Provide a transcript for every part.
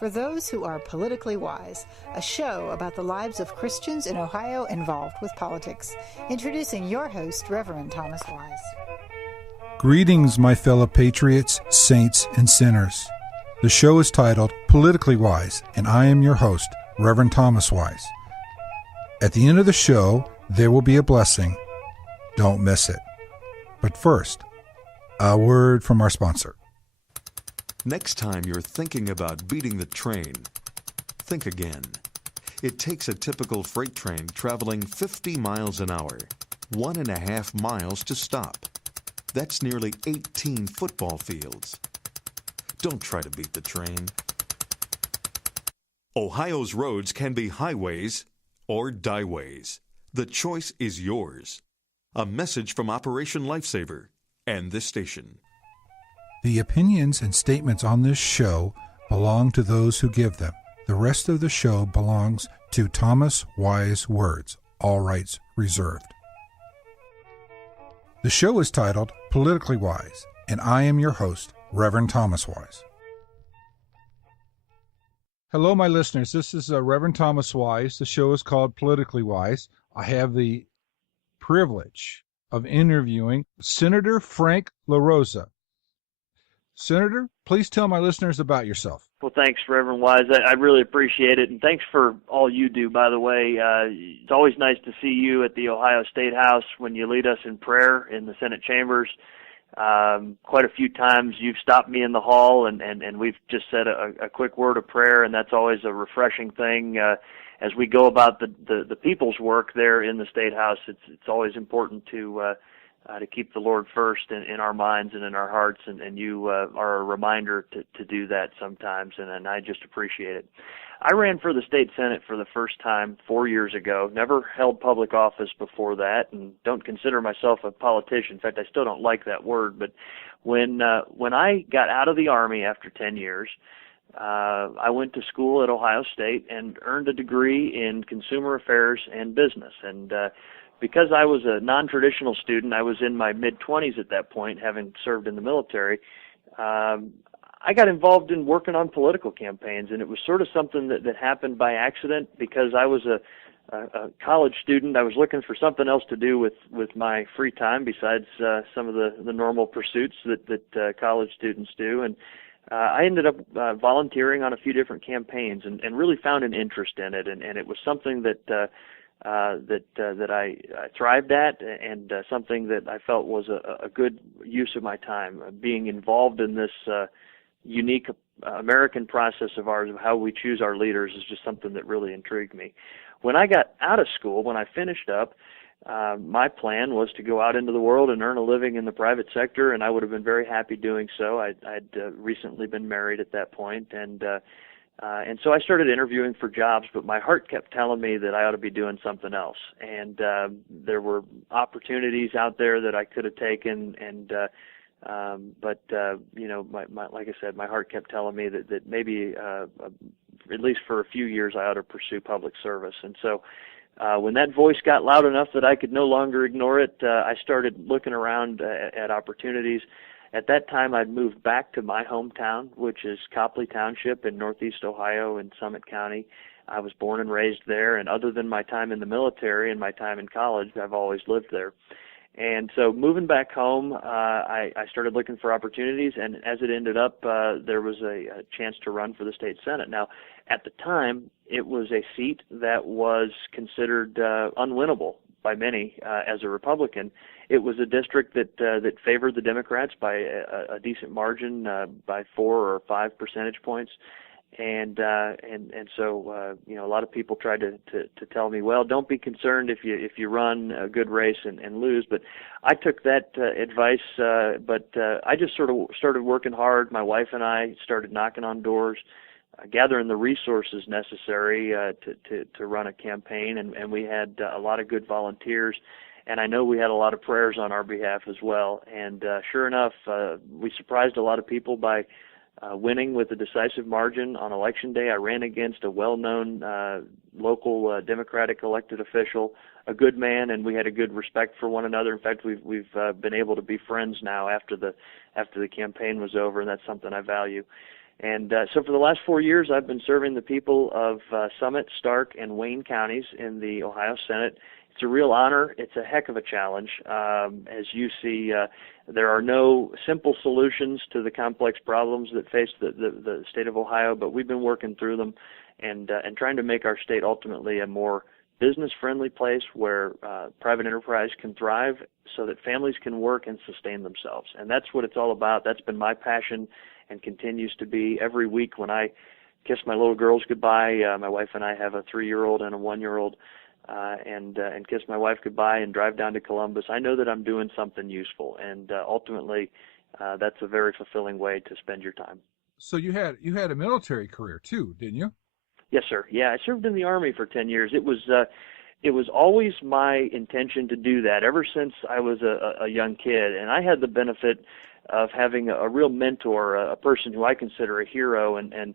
for those who are politically wise, a show about the lives of Christians in Ohio involved with politics. Introducing your host, Reverend Thomas Wise. Greetings, my fellow patriots, saints, and sinners. The show is titled Politically Wise, and I am your host, Reverend Thomas Wise. At the end of the show, there will be a blessing. Don't miss it. But first, a word from our sponsor. Next time you're thinking about beating the train, think again. It takes a typical freight train traveling 50 miles an hour, 1.5 miles to stop. That's nearly 18 football fields. Don't try to beat the train. Ohio's roads can be highways or dieways. The choice is yours. A message from Operation Lifesaver and this station. The opinions and statements on this show belong to those who give them. The rest of the show belongs to Thomas Wise Words, all rights reserved. The show is titled Politically Wise, and I am your host, Reverend Thomas Wise. Hello, my listeners. This is Reverend Thomas Wise. The show is called Politically Wise. I have the privilege of interviewing Senator Frank LaRose. Senator, please tell my listeners about yourself. Well, thanks, Reverend Wise. I really appreciate it, and thanks for all you do, by the way. It's always nice to see you at the Ohio State House when you lead us in prayer in the Senate chambers. Quite a few times you've stopped me in the hall, and we've just said a quick word of prayer, and that's always a refreshing thing. As we go about the people's work there in the State House, it's always important to keep the Lord first in our minds and in our hearts, and you are a reminder to do that sometimes, and I just appreciate it. I ran for the state Senate for the first time 4 years ago, never held public office before that, and don't consider myself a politician. In fact, I still don't like that word, but when I got out of the Army after 10 years, I went to school at Ohio State and earned a degree in consumer affairs and business, and because I was a non-traditional student, I was in my mid-20s at that point, having served in the military, I got involved in working on political campaigns, and it was sort of something that happened by accident because I was a college student. I was looking for something else to do with my free time besides some of the normal pursuits that college students do, and I ended up volunteering on a few different campaigns and really found an interest in it, and it was something that I thrived at, and something that I felt was a good use of my time. Being involved in this unique American process of ours of how we choose our leaders is just something that really intrigued me. When I got out of school, when I finished up, my plan was to go out into the world and earn a living in the private sector, and I would have been very happy doing so. I'd recently been married at that point, and so I started interviewing for jobs, but my heart kept telling me that I ought to be doing something else. And there were opportunities out there that I could have taken, but like I said, my heart kept telling me that maybe at least for a few years I ought to pursue public service. And so when that voice got loud enough that I could no longer ignore it, I started looking around at opportunities. At that time, I'd moved back to my hometown, which is Copley Township in northeast Ohio in Summit County. I was born and raised there, and other than my time in the military and my time in college, I've always lived there. And so moving back home, I started looking for opportunities, and as it ended up, there was a chance to run for the state Senate. Now, at the time, it was a seat that was considered unwinnable by many as a Republican. It was a district that favored the Democrats by a decent margin, by 4 or 5 percentage points, and so a lot of people tried to tell me, well, don't be concerned if you run a good race and lose. But I took that advice, but I just sort of started working hard. My wife and I started knocking on doors, gathering the resources necessary to run a campaign, and we had a lot of good volunteers. And I know we had a lot of prayers on our behalf as well. And sure enough, we surprised a lot of people by winning with a decisive margin on Election Day. I ran against a well-known local Democratic elected official, a good man, and we had a good respect for one another. In fact, we've been able to be friends now after the campaign was over, and that's something I value. And so for the last 4 years, I've been serving the people of Summit, Stark, and Wayne counties in the Ohio Senate. It's a real honor. It's a heck of a challenge. As you see, there are no simple solutions to the complex problems that face the state of Ohio, but we've been working through them and trying to make our state ultimately a more business-friendly place where private enterprise can thrive so that families can work and sustain themselves. And that's what it's all about. That's been my passion and continues to be. Every week when I kiss my little girls goodbye, my wife and I have a 3-year-old and a 1-year-old, and kiss my wife goodbye and drive down to Columbus, I know that I'm doing something useful, and ultimately that's a very fulfilling way to spend your time. So you had a military career too, didn't you? Yes, sir. Yeah, I served in the Army for 10 years. It was always my intention to do that ever since I was a young kid, and I had the benefit of having a real mentor, a person who I consider a hero, and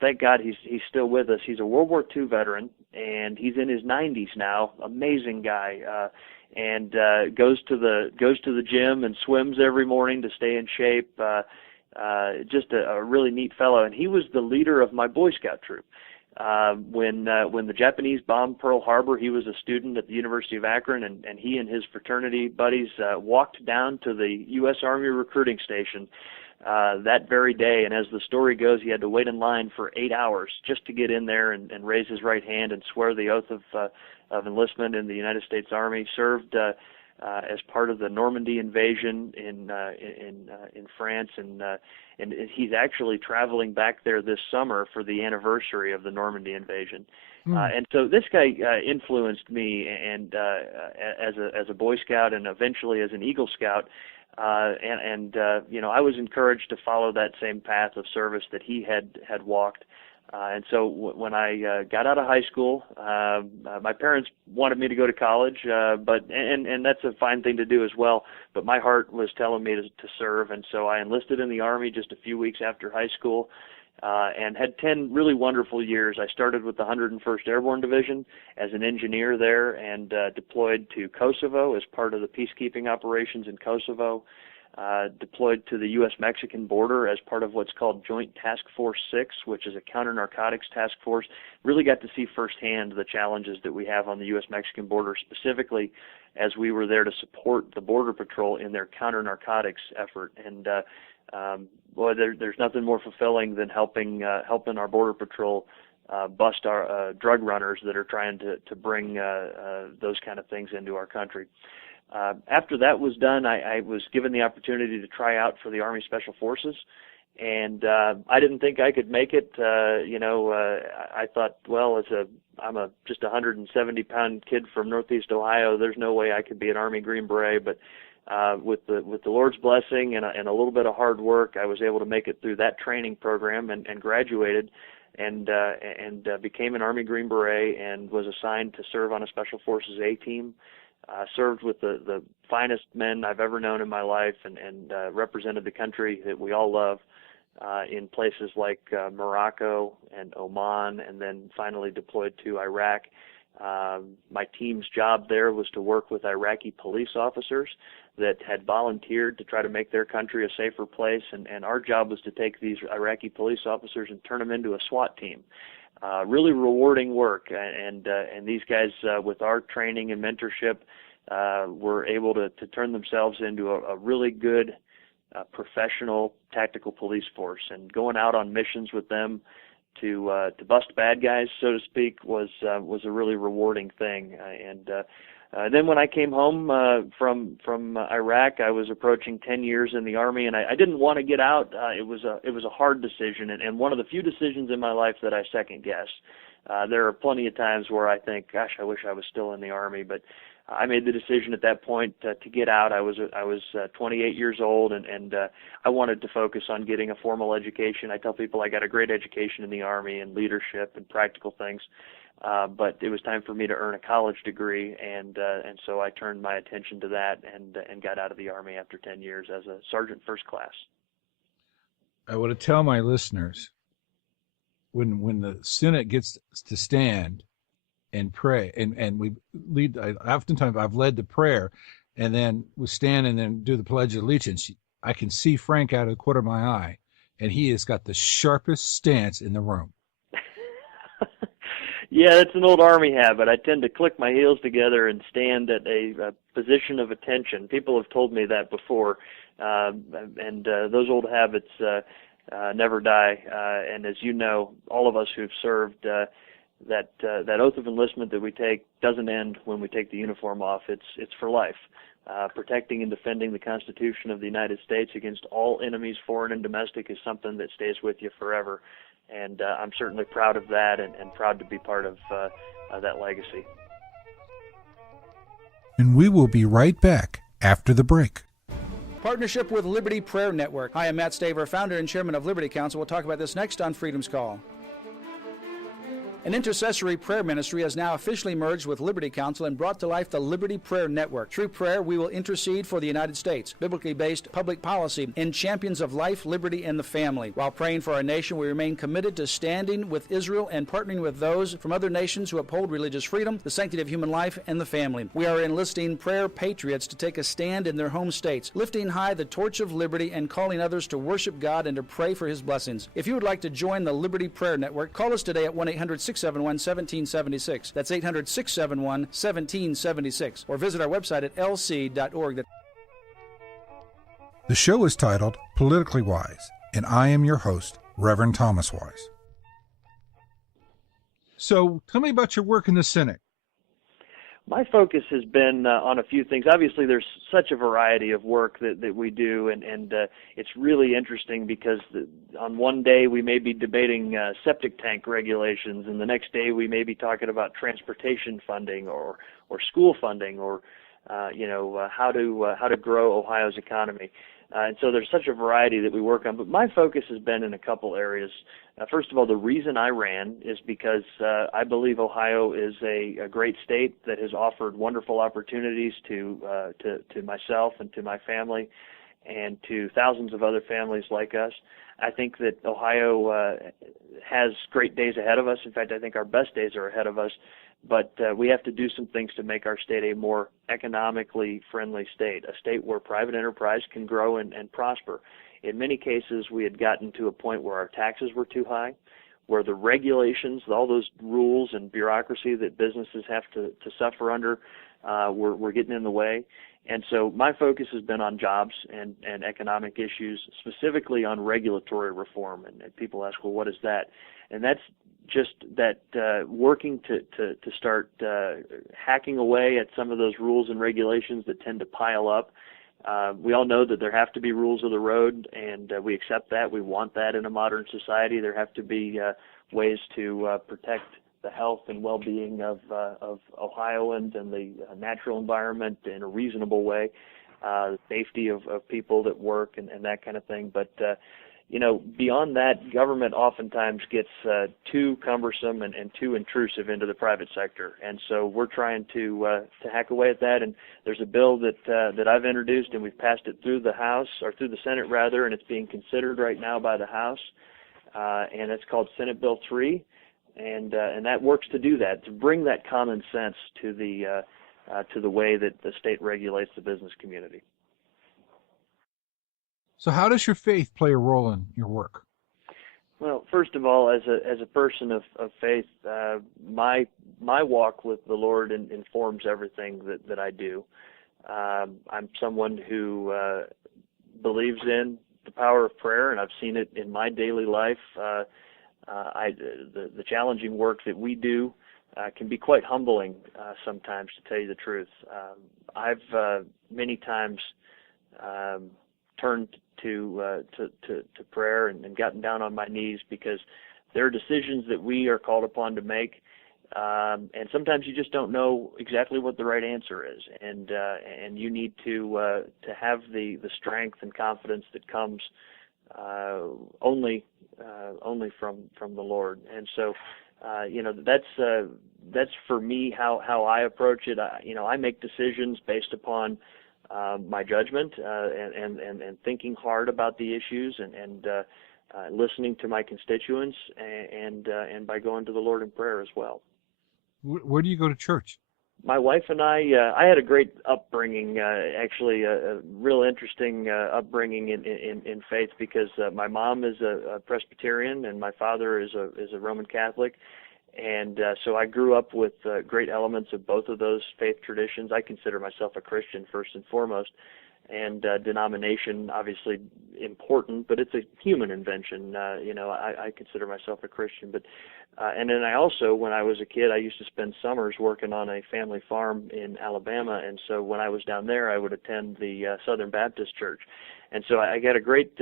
thank God he's still with us. He's a World War II veteran, and he's in his 90s now. Amazing guy, and goes to the gym and swims every morning to stay in shape. Just a really neat fellow, and he was the leader of my Boy Scout troop. When the Japanese bombed Pearl Harbor, he was a student at the University of Akron, and he and his fraternity buddies walked down to the U.S. Army recruiting station that very day. And as the story goes, he had to wait in line for 8 hours just to get in there and raise his right hand and swear the oath of enlistment in the United States Army. Served as part of the Normandy invasion in France, and he's actually traveling back there this summer for the anniversary of the Normandy invasion. And so this guy influenced me, and as a Boy Scout and eventually as an Eagle Scout. I was encouraged to follow that same path of service that he had walked. And so when I got out of high school, my parents wanted me to go to college, but that's a fine thing to do as well. But my heart was telling me to serve, and so I enlisted in the Army just a few weeks after high school, and had 10 really wonderful years. I started with the 101st Airborne Division as an engineer there, and deployed to Kosovo as part of the peacekeeping operations in Kosovo. Deployed to the U.S.-Mexican border as part of what's called Joint Task Force 6, which is a counter-narcotics task force. Really got to see firsthand the challenges that we have on the U.S.-Mexican border, specifically as we were there to support the Border Patrol in their counter-narcotics effort. And there's nothing more fulfilling than helping our Border Patrol bust our drug runners that are trying to bring those kind of things into our country. After that was done, I was given the opportunity to try out for the Army Special Forces, and I didn't think I could make it. I thought, well, I'm just a 170-pound kid from Northeast Ohio. There's no way I could be an Army Green Beret. But with the Lord's blessing and a little bit of hard work, I was able to make it through that training program and graduated, and became an Army Green Beret, and was assigned to serve on a Special Forces A team. Served with the finest men I've ever known in my life, and represented the country that we all love in places like Morocco and Oman, and then finally deployed to Iraq. My team's job there was to work with Iraqi police officers that had volunteered to try to make their country a safer place, and our job was to take these Iraqi police officers and turn them into a SWAT team. Really rewarding work, and these guys, with our training and mentorship, were able to turn themselves into a really good professional tactical police force. And going out on missions with them to bust bad guys, so to speak, was a really rewarding thing. Then when I came home from Iraq, I was approaching 10 years in the Army, and I didn't want to get out. It was a hard decision, and one of the few decisions in my life that I second guess. There are plenty of times where I think, gosh, I wish I was still in the Army, but I made the decision at that point to get out. I was 28 years old, and I wanted to focus on getting a formal education. I tell people I got a great education in the Army and leadership and practical things. But it was time for me to earn a college degree, and so I turned my attention to that and got out of the Army after 10 years as a sergeant first class. I want to tell my listeners, when the Senate gets to stand and pray, and we lead, oftentimes I've led the prayer, and then we stand and then do the Pledge of Allegiance. I can see Frank out of the corner of my eye, and he has got the sharpest stance in the room. Yeah, it's an old Army habit. I tend to click my heels together and stand at a position of attention. People have told me that before, and those old habits never die. And as you know, all of us who've served, that oath of enlistment that we take doesn't end when we take the uniform off. It's for life. Protecting and defending the Constitution of the United States against all enemies, foreign and domestic, is something that stays with you forever. And I'm certainly proud of that and proud to be part of that legacy. And we will be right back after the break. Partnership with Liberty Prayer Network. Hi, I'm Matt Staver, founder and chairman of Liberty Council. We'll talk about this next on Freedom's Call. An intercessory prayer ministry has now officially merged with Liberty Council and brought to life the Liberty Prayer Network. Through prayer, we will intercede for the United States, biblically based public policy, and champions of life, liberty, and the family. While praying for our nation, we remain committed to standing with Israel and partnering with those from other nations who uphold religious freedom, the sanctity of human life, and the family. We are enlisting prayer patriots to take a stand in their home states, lifting high the torch of liberty and calling others to worship God and to pray for His blessings. If you would like to join the Liberty Prayer Network, call us today at 1-800-671-1776. That's 800-671-1776. Or visit our website at lc.org. The show is titled Politically Wise, and I am your host, Reverend Thomas Wise. So tell me about your work in the Senate. My focus has been on a few things. Obviously, there's such a variety of work that we do, and it's really interesting because on one day we may be debating septic tank regulations, and the next day we may be talking about transportation funding or school funding or how to grow Ohio's economy. And so there's such a variety that we work on, but my focus has been in a couple areas. First of all, the reason I ran is because I believe Ohio is a great state that has offered wonderful opportunities to myself and to my family and to thousands of other families like us. I think that Ohio has great days ahead of us. In fact, I think our best days are ahead of us. But we have to do some things to make our state a more economically friendly state, a state where private enterprise can grow and prosper. In many cases, we had gotten to a point where our taxes were too high, where the regulations, all those rules and bureaucracy that businesses have to suffer under were getting in the way. And so my focus has been on jobs and economic issues, specifically on regulatory reform. And people ask, well, what is that? And that's just that working to start hacking away at some of those rules and regulations that tend to pile up. We all know that there have to be rules of the road, and we accept that. We want that in a modern society. There have to be ways to protect the health and well-being of Ohioans and the natural environment in a reasonable way, the safety of people that work and that kind of thing. But beyond that, government oftentimes gets too cumbersome and too intrusive into the private sector, and so we're trying to hack away at that. And there's a bill that I've introduced, and we've passed it through the House, or through the Senate rather, and it's being considered right now by the House, and it's called Senate Bill 3, and that works to do that, to bring that common sense to the way that the state regulates the business community. So how does your faith play a role in your work? Well, first of all, as a person of faith, my walk with the Lord informs everything that I do. I'm someone who believes in the power of prayer, and I've seen it in my daily life. The challenging work that we do can be quite humbling sometimes, to tell you the truth. I've many times turned to prayer and gotten down on my knees, because there are decisions that we are called upon to make, and sometimes you just don't know exactly what the right answer is, and you need to have the strength and confidence that comes only from the Lord. And so that's for me how I approach it. I make decisions based upon my judgment and thinking hard about the issues and listening to my constituents and by going to the Lord in prayer as well. Where do you go to church? My wife and I had a great upbringing, actually a real interesting upbringing in faith, because my mom is a Presbyterian and my father is a Roman Catholic. And so I grew up with great elements of both of those faith traditions. I consider myself a Christian first and foremost, and denomination obviously important, but it's a human invention. I consider myself a Christian. But and then I also, when I was a kid, I used to spend summers working on a family farm in Alabama, and so when I was down there, I would attend the Southern Baptist Church. And so I got a great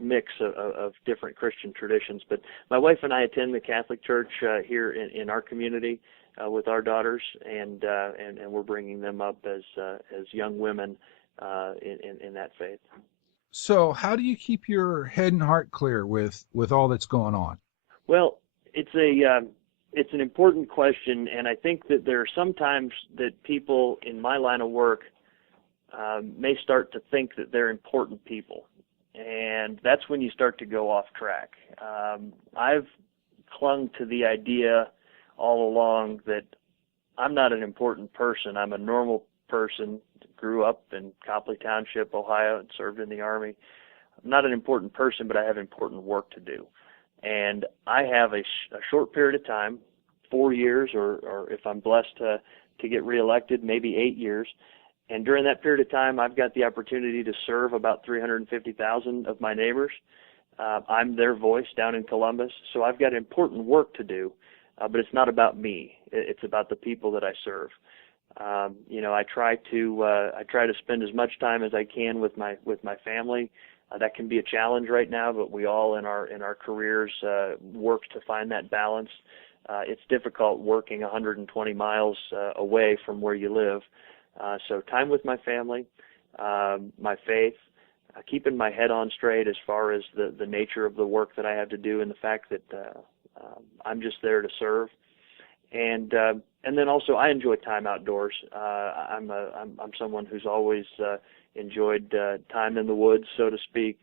mix of different Christian traditions. But my wife and I attend the Catholic Church here in our community with our daughters, and we're bringing them up as young women in that faith. So how do you keep your head and heart clear with all that's going on? Well, it's an important question, and I think that there are some times that people in my line of work may start to think that they're important people, and that's when you start to go off track. I've clung to the idea all along that I'm not an important person. I'm a normal person, grew up in Copley Township, Ohio, and served in the Army. I'm not an important person, but I have important work to do. And I have a short period of time, 4 years, or if I'm blessed to get reelected, maybe 8 years. And during that period of time, I've got the opportunity to serve about 350,000 of my neighbors. I'm their voice down in Columbus, so I've got important work to do, but it's not about me. It's about the people that I serve. I try to spend as much time as I can with my family. That can be a challenge right now, but we all in our careers work to find that balance. It's difficult working 120 miles away from where you live. So time with my family, my faith, keeping my head on straight as far as the nature of the work that I have to do, and the fact that I'm just there to serve. And then also I enjoy time outdoors. I'm someone who's always enjoyed time in the woods, so to speak.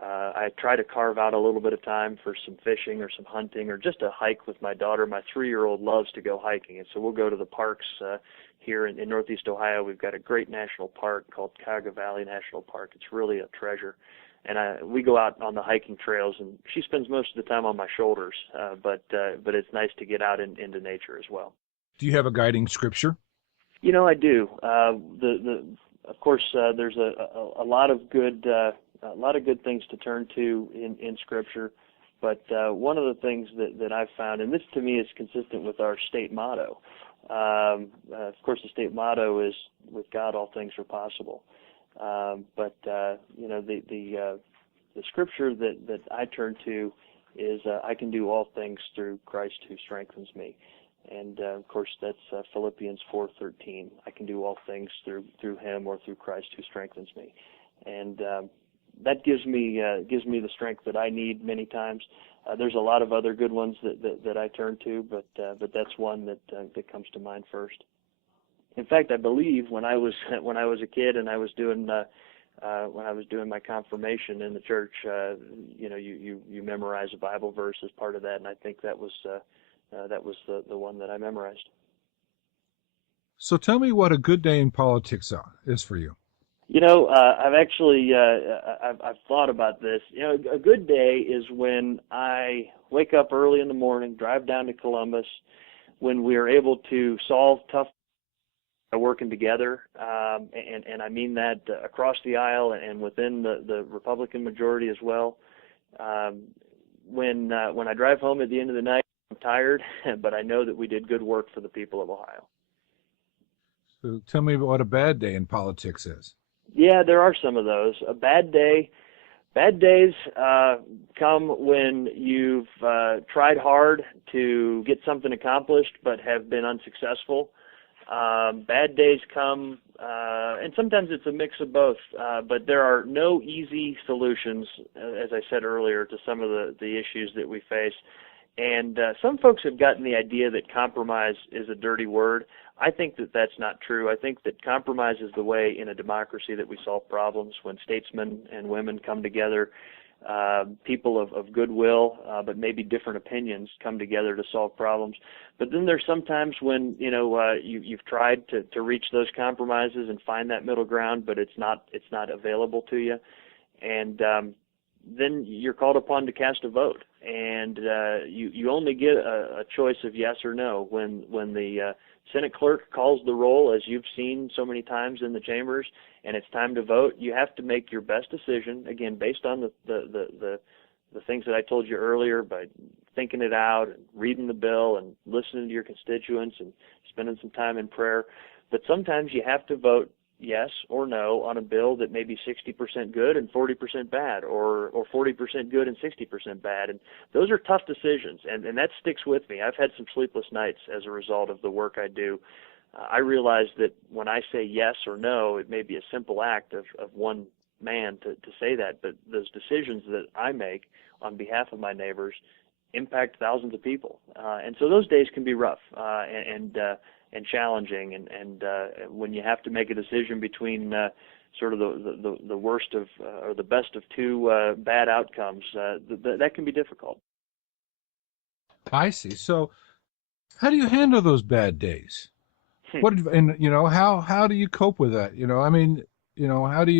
I try to carve out a little bit of time for some fishing or some hunting or just a hike with my daughter. My 3-year-old loves to go hiking, and so we'll go to the parks here in Northeast Ohio. We've got a great national park called Cuyahoga Valley National Park. It's really a treasure. And we go out on the hiking trails, and she spends most of the time on my shoulders, but it's nice to get out into nature as well. Do you have a guiding scripture? I do. Of course, there's a lot of good things to turn to in Scripture, but one of the things that I've found, and this to me is consistent with our state motto. Of course, the state motto is, "With God, all things are possible." But the scripture that I turn to is, "I can do all things through Christ who strengthens me." And of course, that's Philippians 4:13. I can do all things through Him, or through Christ who strengthens me. And that gives me the strength that I need many times. There's a lot of other good ones that I turn to, but that's one that comes to mind first. In fact, I believe when I was a kid and I was doing my confirmation in the church, you memorize a Bible verse as part of that, and I think that was the one that I memorized. So tell me what a good day in politics is for you. I've actually I've thought about this. A good day is when I wake up early in the morning, drive down to Columbus, when we are able to solve tough working together, and I mean that across the aisle and within the Republican majority as well. When I drive home at the end of the night, I'm tired, but I know that we did good work for the people of Ohio. So tell me what a bad day in politics is. Yeah, there are some of those. A bad day. Bad days come when you've tried hard to get something accomplished but have been unsuccessful. Bad days come, and sometimes it's a mix of both, but there are no easy solutions, as I said earlier, to some of the issues that we face. And some folks have gotten the idea that compromise is a dirty word. I think that that's not true. I think that compromise is the way in a democracy that we solve problems, when statesmen and women come together people of goodwill, but maybe different opinions come together to solve problems. But then there's sometimes when you've tried to reach those compromises and find that middle ground, but it's not available to you, and then you're called upon to cast a vote, and you only get a choice of yes or no when the Senate clerk calls the roll, as you've seen so many times in the chambers, and it's time to vote. You have to make your best decision, again, based on the things that I told you earlier, by thinking it out and reading the bill and listening to your constituents and spending some time in prayer. But sometimes you have to vote yes or no on a bill that may be 60% good and 40% bad, or 40% good and 60% bad. And those are tough decisions, and that sticks with me. I've had some sleepless nights as a result of the work I do. I realize that when I say yes or no, it may be a simple act of one man to say that, but those decisions that I make on behalf of my neighbors impact thousands of people. And so those days can be rough and challenging, and when you have to make a decision between sort of the worst of or the best of two bad outcomes, that can be difficult. I see. So, how do you handle those bad days? How do you cope with that? How do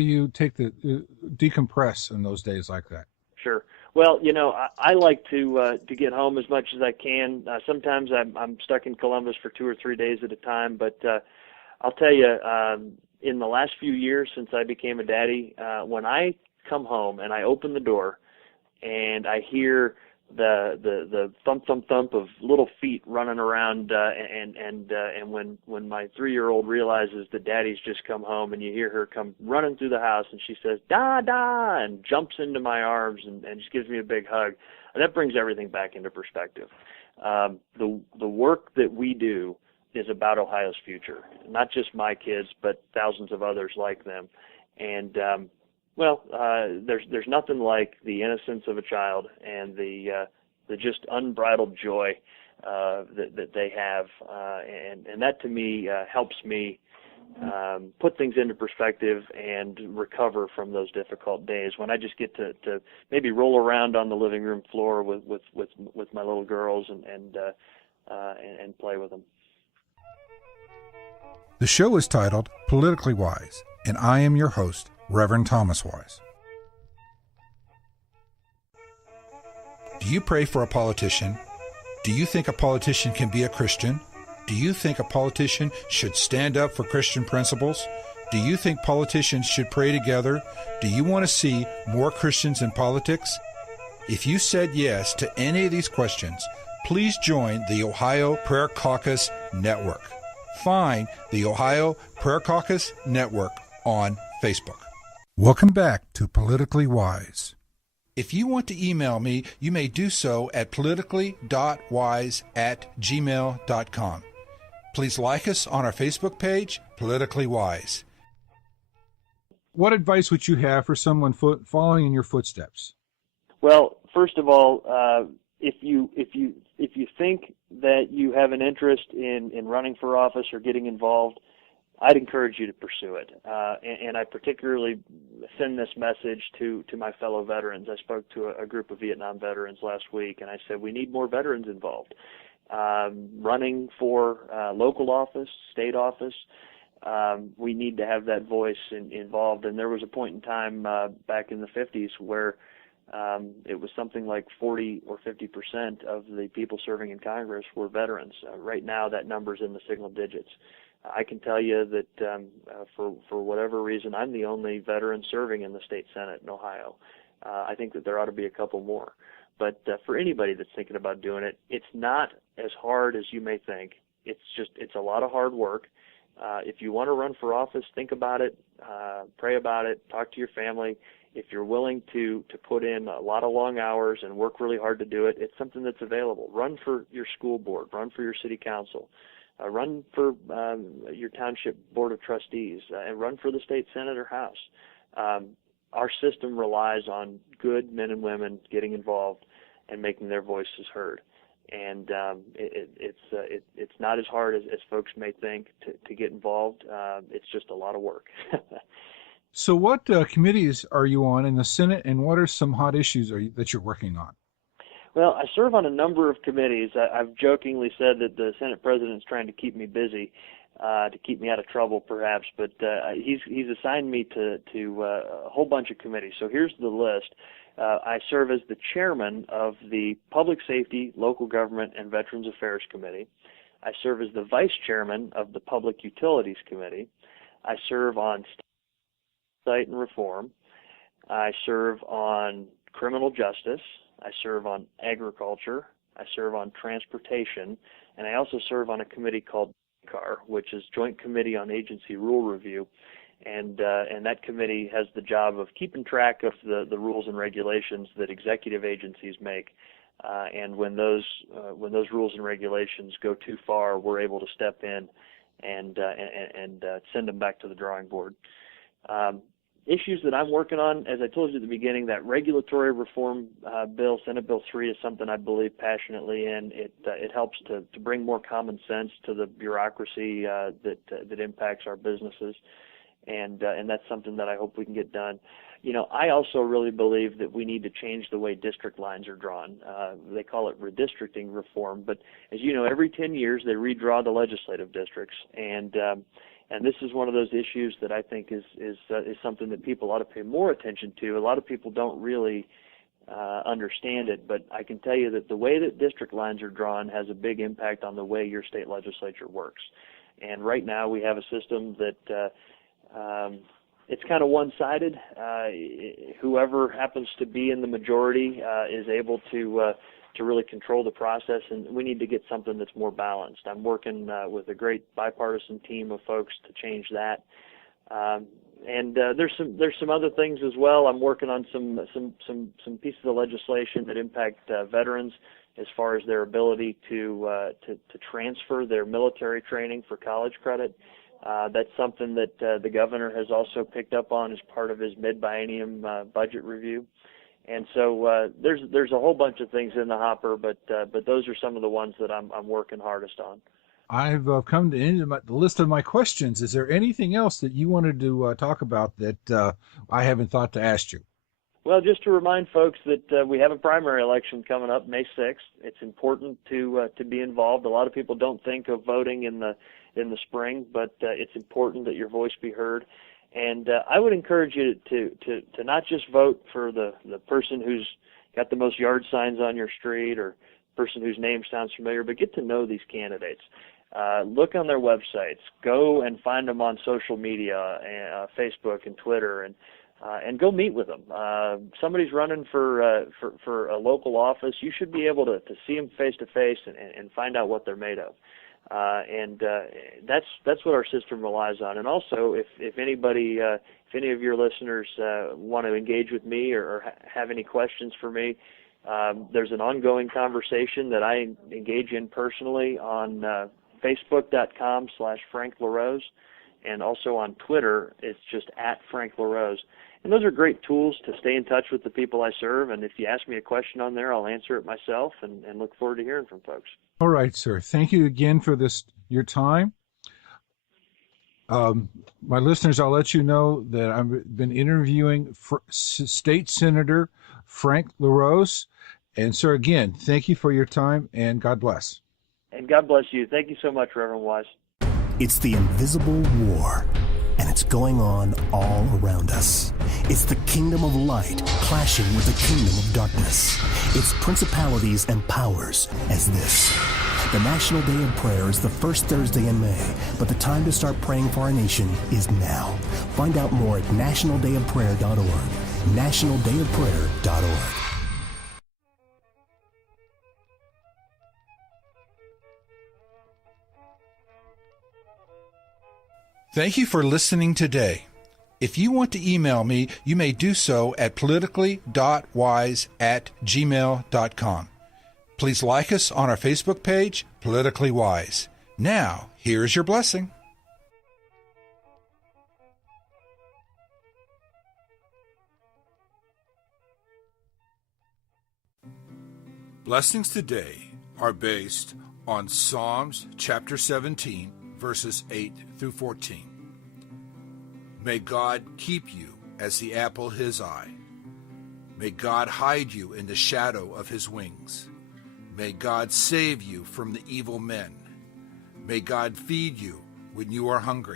you take decompress in those days like that? Sure. Well, I like to get home as much as I can. Sometimes I'm stuck in Columbus for 2 or 3 days at a time, but I'll tell you, in the last few years since I became a daddy, when I come home and I open the door and I hear the thump thump thump of little feet running around, and when my 3-year-old realizes that daddy's just come home, and you hear her come running through the house and she says da da and jumps into my arms and just gives me a big hug, that brings everything back into perspective. The work that we do is about Ohio's future, not just my kids, but thousands of others like them. And there's nothing like the innocence of a child and the just unbridled joy that they have, and that to me helps me put things into perspective and recover from those difficult days when I just get to maybe roll around on the living room floor with my little girls and play with them. The show is titled Politically Wise, and I am your host, Reverend Thomas Wise. Do you pray for a politician? Do you think a politician can be a Christian? Do you think a politician should stand up for Christian principles? Do you think politicians should pray together? Do you want to see more Christians in politics? If you said yes to any of these questions, please join the Ohio Prayer Caucus Network. Find the Ohio Prayer Caucus Network on Facebook. Welcome back to Politically Wise. If you want to email me, you may do so at politically.wise@gmail.com. Please like us on our Facebook page, Politically Wise. What advice would you have for someone following in your footsteps? Well, first of all, if you think that you have an interest in running for office or getting involved, I'd encourage you to pursue it. And I particularly send this message to my fellow veterans. I spoke to a group of Vietnam veterans last week, and I said, we need more veterans involved. Running for local office, state office, we need to have that voice involved. And there was a point in time back in the 50s where it was something like 40 or 50% of the people serving in Congress were veterans. Right now, that number's in the single digits. I can tell you that for whatever reason, I'm the only veteran serving in the state Senate in Ohio. I think that there ought to be a couple more. But for anybody that's thinking about doing it, it's not as hard as you may think. It's a lot of hard work. If you want to run for office, think about it, pray about it, talk to your family. If you're willing to put in a lot of long hours and work really hard to do it, it's something that's available. Run for your school board, run for your city council. Run for your township board of trustees, and run for the state senate or house. Our system relies on good men and women getting involved and making their voices heard. And it's not as hard as folks may think to get involved. It's just a lot of work. So what committees are you on in the Senate, and what are some hot issues that you're working on? Well, I serve on a number of committees. I've jokingly said that the Senate President's trying to keep me busy, to keep me out of trouble, perhaps. But he's assigned me to a whole bunch of committees. So here's the list. I serve as the chairman of the Public Safety, Local Government, and Veterans Affairs Committee. I serve as the vice chairman of the Public Utilities Committee. I serve on Site and Reform. I serve on Criminal Justice. I serve on Agriculture. I serve on Transportation. And I also serve on a committee called CAR, which is Joint Committee on Agency Rule Review. And that committee has the job of keeping track of the rules and regulations that executive agencies make. And when those rules and regulations go too far, we're able to step in and send them back to the drawing board. Issues that I'm working on, as I told you at the beginning, that regulatory reform bill, Senate Bill 3, is something I believe passionately in. It helps to bring more common sense to the bureaucracy that impacts our businesses, and that's something that I hope we can get done. You know, I also really believe that we need to change the way district lines are drawn. They call it redistricting reform, but as you know, every 10 years they redraw the legislative districts, and this is one of those issues that I think is something that people ought to pay more attention to. A lot of people don't really understand it, but I can tell you that the way that district lines are drawn has a big impact on the way your state legislature works. And right now we have a system that it's kind of one-sided. Whoever happens to be in the majority is able to really control the process, and we need to get something that's more balanced. I'm working with a great bipartisan team of folks to change that. And there's some other things as well. I'm working on some pieces of legislation that impact veterans as far as their ability to transfer their military training for college credit. That's something that the governor has also picked up on as part of his mid-biennium budget review. And so there's a whole bunch of things in the hopper, but those are some of the ones that I'm working hardest on. I've come to the end of the list of my questions. Is there anything else that you wanted to talk about that I haven't thought to ask you? Well, just to remind folks that we have a primary election coming up May 6th. It's important to be involved. A lot of people don't think of voting in the spring, but it's important that your voice be heard. And I would encourage you to not just vote for the person who's got the most yard signs on your street or person whose name sounds familiar, but get to know these candidates. Look on their websites. Go and find them on social media, Facebook and Twitter, and go meet with them. Somebody's running for a local office. You should be able to see them face to face and find out what they're made of. And that's what our system relies on. And also, if any of your listeners want to engage with me or have any questions for me, there's an ongoing conversation that I engage in personally on Facebook.com/Frank LaRose, and also on Twitter. It's just @Frank LaRose. And those are great tools to stay in touch with the people I serve. And if you ask me a question on there, I'll answer it myself, and look forward to hearing from folks. All right, sir. Thank you again for your time. My listeners, I'll let you know that I've been interviewing State Senator Frank LaRose. And, sir, again, thank you for your time, and God bless. And God bless you. Thank you so much, Reverend Wise. It's the invisible war, and it's going on all around us. It's the kingdom of light clashing with the kingdom of darkness. It's principalities and powers as this. The National Day of Prayer is the first Thursday in May, but the time to start praying for our nation is now. Find out more at nationaldayofprayer.org. nationaldayofprayer.org. Thank you for listening today. If you want to email me, you may do so at politically.wise@gmail.com. Please like us on our Facebook page, Politically Wise. Now, here's your blessing. Blessings today are based on Psalms chapter 17, verses 8 through 14. May God keep you as the apple of his eye. May God hide you in the shadow of his wings. May God save you from the evil men. May God feed you when you are hungry